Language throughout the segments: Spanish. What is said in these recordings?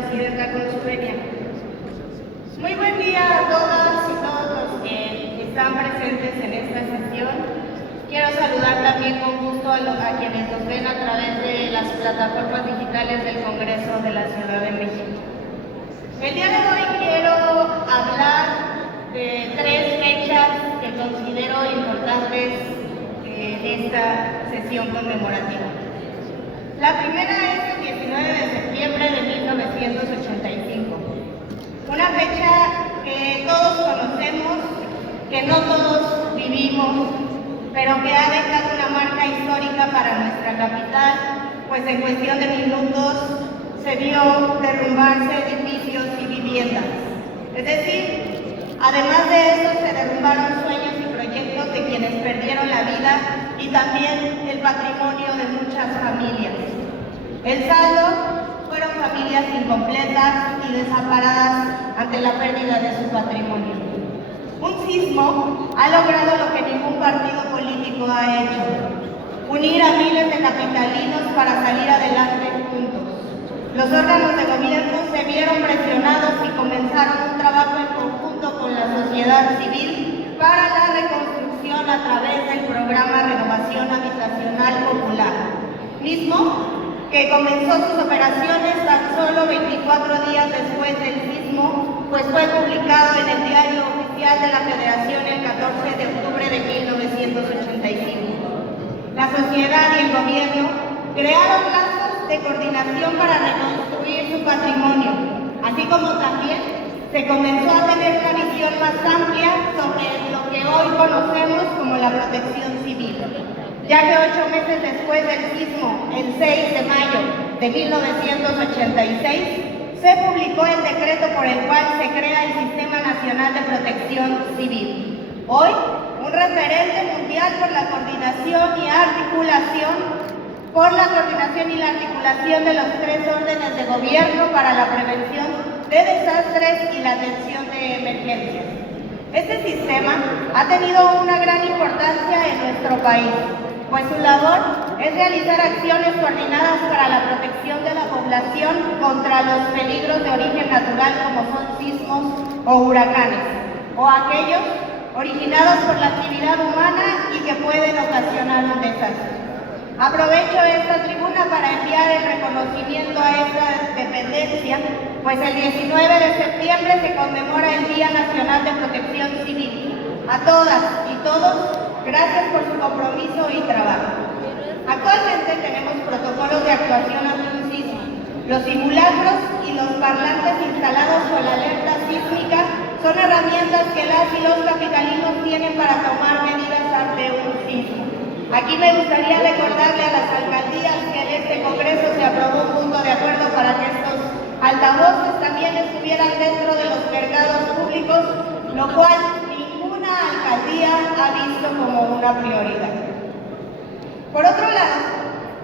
presidenta Consuelia. Muy buen día a todas y todos los que están presentes en esta sesión. Quiero saludar también con gusto a quienes nos ven a través de las plataformas digitales del Congreso de la Ciudad de México. El día de hoy quiero hablar de tres fechas que considero importantes en esta sesión conmemorativa. La primera es el 19 de septiembre de 1985, una fecha que todos conocemos, que no todos vivimos, pero que ha dejado una marca histórica para nuestra capital, pues en cuestión de minutos se vio derrumbarse edificios y viviendas. Es decir, además de eso se derrumbaron sueños y proyectos de quienes perdieron la vida y también el patrimonio de muchas familias. El saldo fueron familias incompletas y desamparadas ante la pérdida de su patrimonio. Un sismo ha logrado lo que ningún partido político ha hecho: unir a miles de capitalinos para salir adelante juntos. Los órganos de gobierno se vieron presionados y comenzaron un trabajo en conjunto con la sociedad civil para la reconstrucción a través del programa Renovación Habitacional Popular, mismo que comenzó sus operaciones tan solo 24 días después del sismo, pues fue publicado en el Diario Oficial de la Federación el 14 de octubre de 1985. La sociedad y el gobierno crearon lazos de coordinación para reconstruir su patrimonio, así como también se comenzó a tener una visión más amplia sobre lo que hoy conocemos como la protección civil, ya que 8 meses después del sismo, el 6 de mayo de 1986, se publicó el decreto por el cual se crea el Sistema Nacional de Protección Civil. Hoy, un referente mundial por la coordinación y la articulación de los tres órdenes de gobierno para la prevención de desastres y la atención de emergencias. Este sistema ha tenido una gran importancia en nuestro país, pues su labor es realizar acciones coordinadas para la protección de la población contra los peligros de origen natural como son sismos o huracanes, o aquellos originados por la actividad humana y que pueden ocasionar un desastre. Aprovecho esta tribuna para enviar el reconocimiento a esta dependencia, pues el 19 de septiembre se conmemora el Día Nacional de Protección Civil. A todas y todos, gracias por su compromiso y trabajo. Actualmente tenemos protocolos de actuación ante un sismo. Los simulacros y los parlantes instalados con la alerta sísmica son herramientas que las y los capitalinos tienen para tomar medidas ante un sismo. Aquí me gustaría recordarle a las alcaldías que en este Congreso se aprobó un punto de acuerdo para que estos altavoces también estuvieran dentro de los mercados públicos, lo cual ninguna alcaldía ha visto como una prioridad. Por otro lado,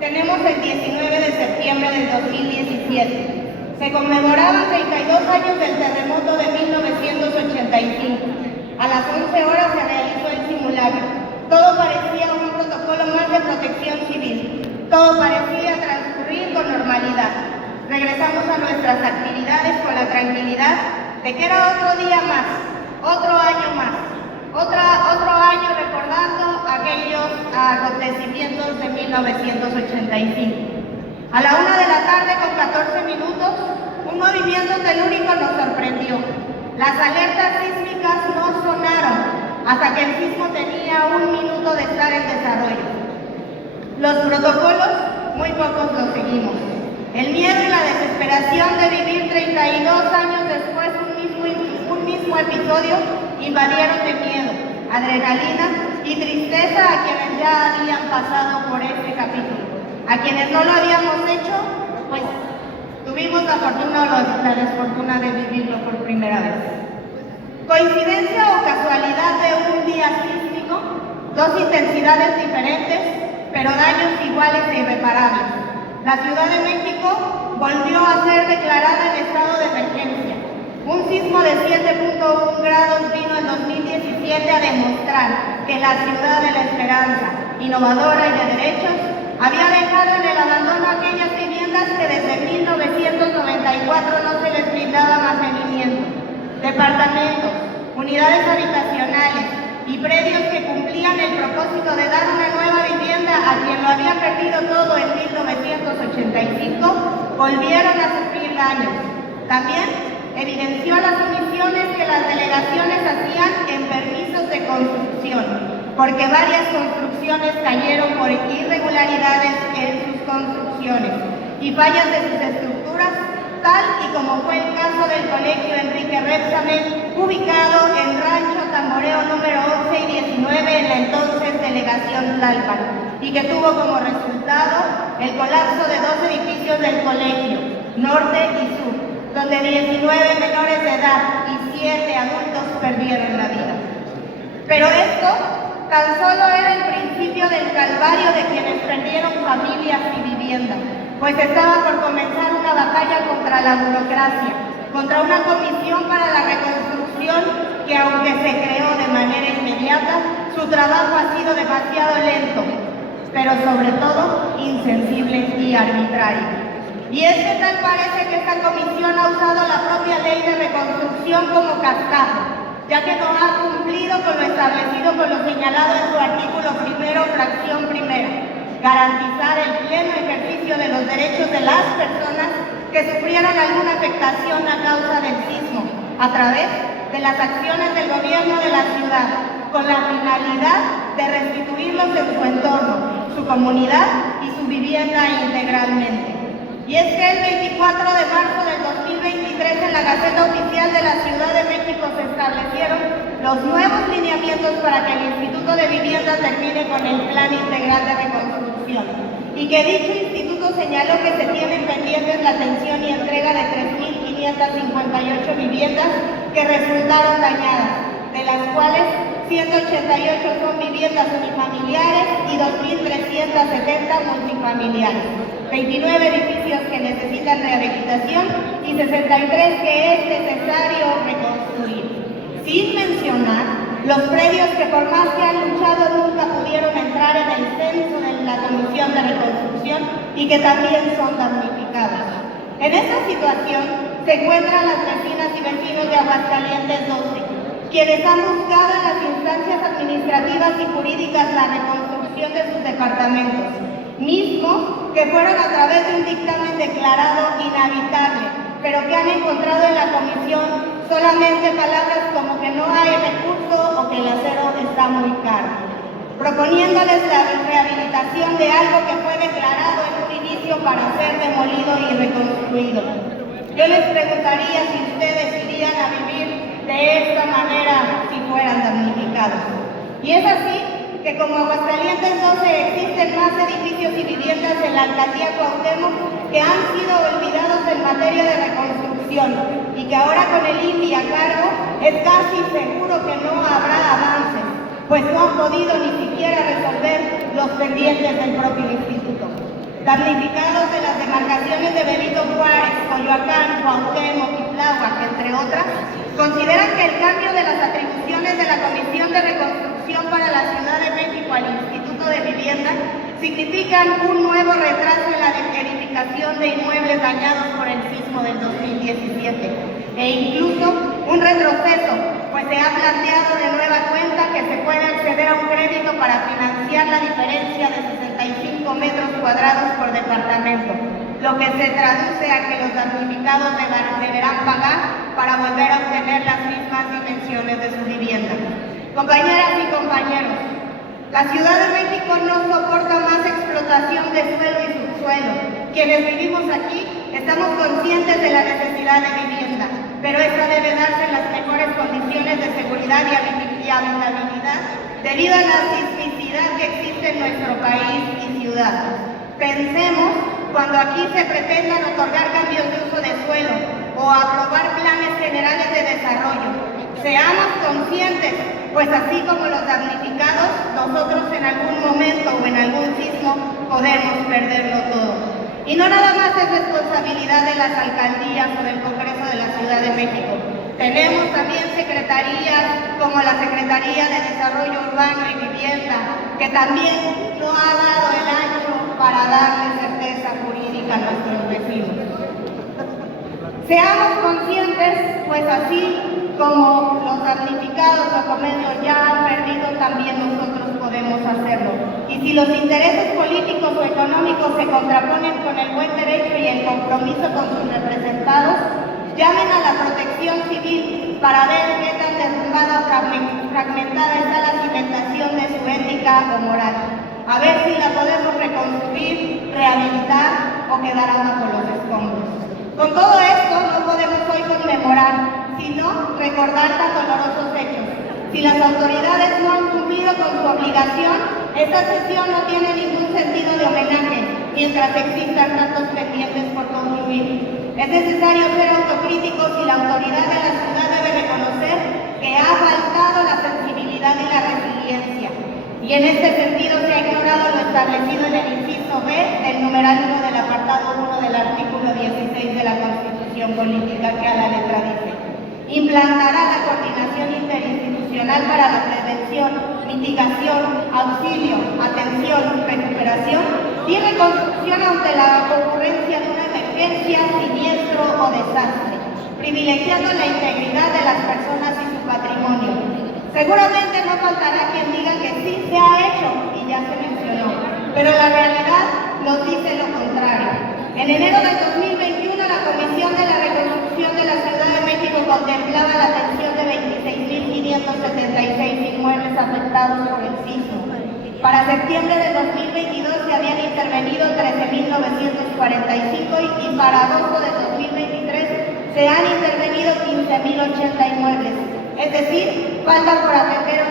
tenemos el 19 de septiembre del 2017. Se conmemoraban 32 años del terremoto de 1985. A las 11 horas se realizó el simulacro. Todo parecía un protocolo más de protección civil. Todo parecía transcurrir con normalidad. Regresamos a nuestras actividades con la tranquilidad de que era otro día más, otro año más, otro año recordando aquellos acontecimientos de 1985. A la 1 de la tarde con 14 minutos, un movimiento telúrico nos sorprendió. Las alertas sísmicas no sonaron hasta que el sismo tenía 1 minuto de estar en desarrollo. Los protocolos, muy pocos los seguimos. El miedo y la desesperación de vivir 32 años después un mismo episodio invadieron de miedo, adrenalina y tristeza a quienes ya habían pasado por este capítulo. A quienes no lo habíamos hecho, pues tuvimos la fortuna o la desfortuna de vivirlo por primera vez. ¿Coincidencia o casualidad de un día sísmico? Dos intensidades diferentes, pero daños iguales e irreparables. La Ciudad de México volvió a ser declarada en estado de emergencia. Un sismo de 7.1 grados vino en 2017 a demostrar que la ciudad de la esperanza, innovadora y de derechos, había dejado en el abandono aquellas viviendas que desde 1994 no departamentos, unidades habitacionales y predios que cumplían el propósito de dar una nueva vivienda a quien lo había perdido todo en 1985, volvieron a sufrir daños. También evidenció las omisiones que las delegaciones hacían en permisos de construcción, porque varias construcciones cayeron por irregularidades en sus construcciones y fallas de sus estructuras, tal y como fue el caso del Colegio Enrique Repsamen, ubicado en Rancho Tamboreo número 11 y 19 en la entonces Delegación Tlalpan, y que tuvo como resultado el colapso de 2 edificios del colegio, norte y sur, donde 19 menores de edad y 7 adultos perdieron la vida. Pero esto tan solo era el principio del calvario de quienes perdieron familias y viviendas, pues estaba por comenzar una batalla contra la burocracia, contra una comisión para la reconstrucción que, aunque se creó de manera inmediata, su trabajo ha sido demasiado lento, pero sobre todo insensible y arbitrario. Y es que tal parece que esta comisión ha usado la propia ley de reconstrucción como cascajo, ya que no ha cumplido con lo establecido con lo señalado en su artículo primero, fracción primera, garantizar el pleno ejercicio de los derechos de las personas que sufrieron alguna afectación a causa del sismo, a través de las acciones del gobierno de la ciudad, con la finalidad de restituirlos en su entorno, su comunidad y su vivienda integralmente. Y es que el 24 de marzo del 2023 en la Gaceta Oficial de la Ciudad de México se establecieron los nuevos lineamientos para que el Instituto de Vivienda termine con el Plan Integral de Reconstrucción, y que dicho instituto señaló que se tienen pendientes la atención y entrega de 3.558 viviendas que resultaron dañadas, de las cuales 188 son viviendas unifamiliares y 2.370 multifamiliares, 29 edificios que necesitan rehabilitación y 63 que es necesario reconstruir, sin mencionar los predios que por más que han luchado nunca pudieron entrar en el censo de la Comisión de Reconstrucción y que también son damnificados. En esta situación se encuentran las vecinas y vecinos de Aguascalientes 12, quienes han buscado en las instancias administrativas y jurídicas la reconstrucción de sus departamentos, mismos que fueron a través de un dictamen declarado inhabitable, pero que han encontrado en la comisión solamente palabras como que no hay recurso o que el acero está muy caro, proponiéndoles la rehabilitación de algo que fue declarado en un inicio para ser demolido y reconstruido. Yo les preguntaría si ustedes irían a vivir de esta manera si fueran damnificados. Y es así que como Aguascalientes 12 existen más edificios y viviendas en la alcaldía Cuauhtémoc que han sido olvidados en materia de reconstrucción y que ahora con el INVI a cargo es casi seguro que no habrá avances, pues no han podido ni siquiera resolver los pendientes del propio instituto. Damnificados de las demarcaciones de Benito Juárez, Coyoacán, Cuauhtémoc y Tláhuac, entre otras, consideran que el cambio de las atribuciones de la Comisión de Reconstrucción para la Ciudad de México al Instituto de Vivienda significan un nuevo retraso en la edificación de inmuebles dañados por el sismo del 2017 e incluso un retroceso, pues se ha planteado de nueva cuenta que se puede acceder a un crédito para financiar la diferencia de 65 metros cuadrados por departamento, lo que se traduce a que los damnificados deberán pagar para volver a obtener las mismas dimensiones de su vivienda. Compañeras y compañeros, la Ciudad de México no soporta más explotación de suelo y subsuelo. Quienes vivimos aquí estamos conscientes de la necesidad de vivienda, pero esta debe darse en las mejores condiciones de seguridad y habitabilidad debido a la sismicidad que existe en nuestro país y ciudad. Pensemos cuando aquí se pretendan otorgar cambios de uso de suelo o aprobar planes generales de desarrollo. Seamos conscientes, pues así como los damnificados, nosotros en algún momento o en algún sismo podemos perderlo todo. Y no nada más es responsabilidad de las alcaldías o del Congreso de la Ciudad de México. Tenemos también secretarías como la Secretaría de Desarrollo Urbano y Vivienda, que también no ha dado el ancho para darle certeza jurídica a nuestros vecinos. Seamos conscientes, pues así como los damnificados o comercios ya han perdido, también nosotros podemos hacerlo. Y si los intereses políticos o económicos se contraponen con el buen derecho y el compromiso con sus representados, llamen a la protección civil para ver qué tan derrumbada o fragmentada está la cimentación de su ética o moral. A ver si la podemos reconstruir, rehabilitar o quedará bajo los escombros. Con todo esto no podemos hoy conmemorar, sino recordar tan dolorosos hechos. Si las autoridades no han cumplido con su obligación, esta sesión no tiene ningún sentido de homenaje, mientras existan tantos pendientes por concluir. Es necesario ser autocríticos y la autoridad de la ciudad debe reconocer que ha faltado la sensibilidad y la resiliencia. Y en este sentido se ha ignorado lo establecido en el inciso B del numeral 1 del apartado 1 del artículo 16 de la Constitución Política, que a la letra dice: implantará la coordinación interinstitucional para la prevención, mitigación, auxilio, atención, recuperación y reconstrucción ante la ocurrencia de una emergencia, siniestro o desastre, privilegiando la integridad de las personas y su patrimonio. Seguramente no faltará quien diga que sí se ha hecho y ya se mencionó, pero la realidad nos dice lo contrario. En enero del 2021 la Comisión de la Reconstrucción de la Ciudad de México contemplaba la atención de 26.576 inmuebles afectados por el sismo. Para septiembre del 2022 se habían intervenido 13.945 y para agosto del 2023 se han intervenido 15.080 inmuebles. Es decir, faltan por atender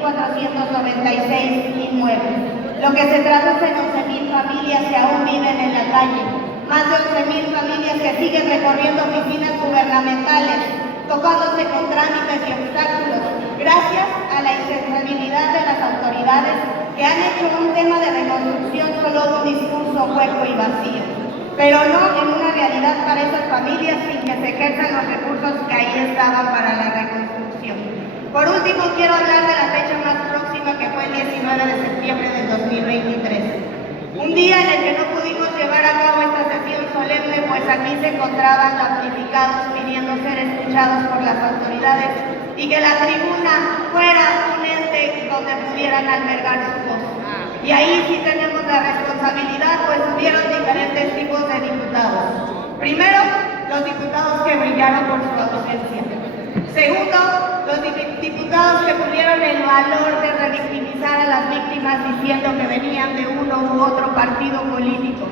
11.496 inmuebles, lo que se traduce en 11.000 familias que aún viven en la calle, más de 11.000 familias que siguen recorriendo oficinas gubernamentales, topándose con trámites y obstáculos, gracias a la insensibilidad de las autoridades que han hecho un tema de reconstrucción solo un discurso hueco y vacío, pero no en una realidad para esas familias sin que se ejerzan los recursos que ahí estaban para la reconstrucción. Por último, quiero hablar de la fecha más próxima, que fue el 19 de septiembre del 2023. Un día en el que no pudimos llevar a cabo esta sesión solemne, pues aquí se encontraban damnificados pidiendo ser escuchados por las autoridades y que la tribuna fuera un ente donde pudieran albergar su voz. Y ahí sí tenemos la responsabilidad, pues hubieron diferentes tipos de diputados. Primero, los diputados que brillaron por su ausencia. Segundo, los diputados que tuvieron el valor de revictimizar a las víctimas diciendo que venían de uno u otro partido político.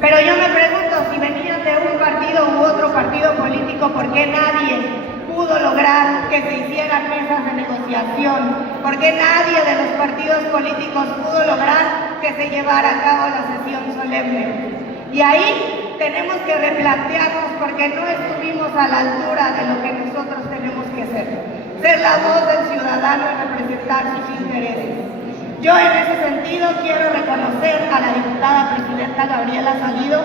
Pero yo me pregunto, si venían de un partido u otro partido político, ¿por qué nadie pudo lograr que se hicieran mesas de negociación? ¿Por qué nadie de los partidos políticos pudo lograr que se llevara a cabo la sesión solemne? Y ahí tenemos que replantearnos, porque no estuvimos a la altura de lo que nosotros tenemos que ser la voz del ciudadano y representar sus intereses. Yo en ese sentido quiero reconocer a la diputada presidenta Gabriela Salido,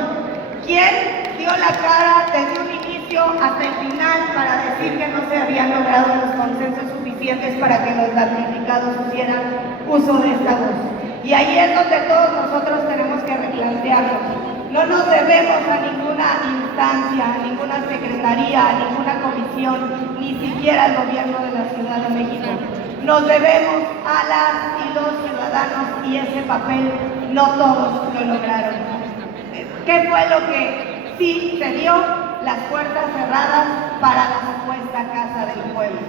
quien dio la cara desde un inicio hasta el final para decir que no se habían logrado los consensos suficientes para que los damnificados hicieran uso de esta voz. Y ahí es donde todos nosotros tenemos que replantearnos. No nos debemos a ninguna instancia, a ninguna secretaría, a ninguna comisión, ni siquiera al gobierno de la Ciudad de México. Nos debemos a las y los ciudadanos, y ese papel no todos lo lograron. ¿Qué fue lo que sí se dio? Las puertas cerradas para la supuesta Casa del Pueblo.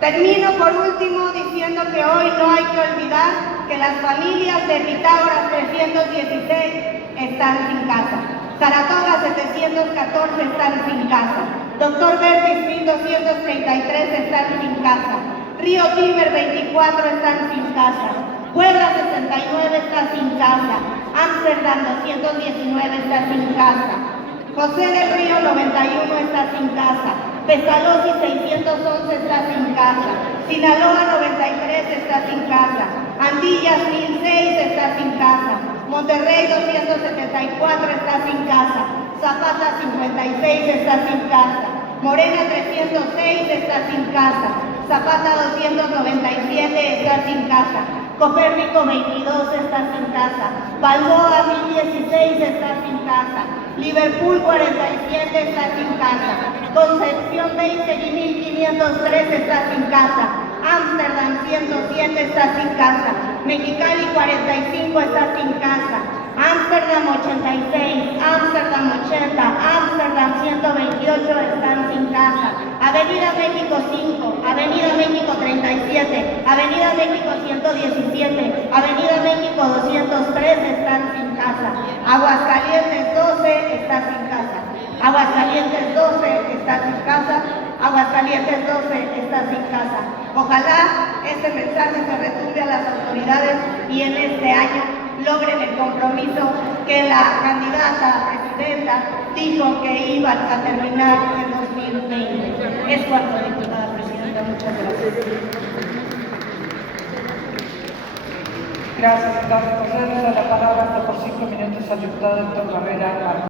Termino por último diciendo que hoy no hay que olvidar que las familias de Pitágoras 316 están sin casa, Saratoga 714 están sin casa, Doctor Vertis 1233 están sin casa, Río Tíber 24 están sin casa, Puebla 69 está sin casa, Ámsterdam 219 está sin casa, José del Río 91 está sin casa, Pestalozzi 611 está sin casa, Sinaloa 93 está sin casa, Andillas 1006 está sin casa, Monterrey 274 está sin casa, Zapata 56 está sin casa, Morena 306 está sin casa, Zapata 297 está sin casa, Copérnico 22 está sin casa, Balboa 1016 está sin casa, Liverpool 47 está sin casa, Concepción 20.503 está sin casa. Ámsterdam 107 está sin casa. Mexicali 45 está sin casa. Ámsterdam 86, Ámsterdam 80, Ámsterdam 128 están sin casa. Avenida México 5, Avenida México 37, Avenida México 117, Avenida México 203 están sin casa. Aguascalientes 12 está sin casa. Aguascalientes 12 está sin casa. Aguascalientes 12 está sin casa. Ojalá este mensaje se retumbe a las autoridades y en este año logren el compromiso que la candidata a presidenta dijo que iban a terminar en 2020. Es cuanto, diputada presidenta. Muchas gracias. Gracias, diputada. Concederle la palabra hasta por 5 minutos al diputado Héctor Barrera.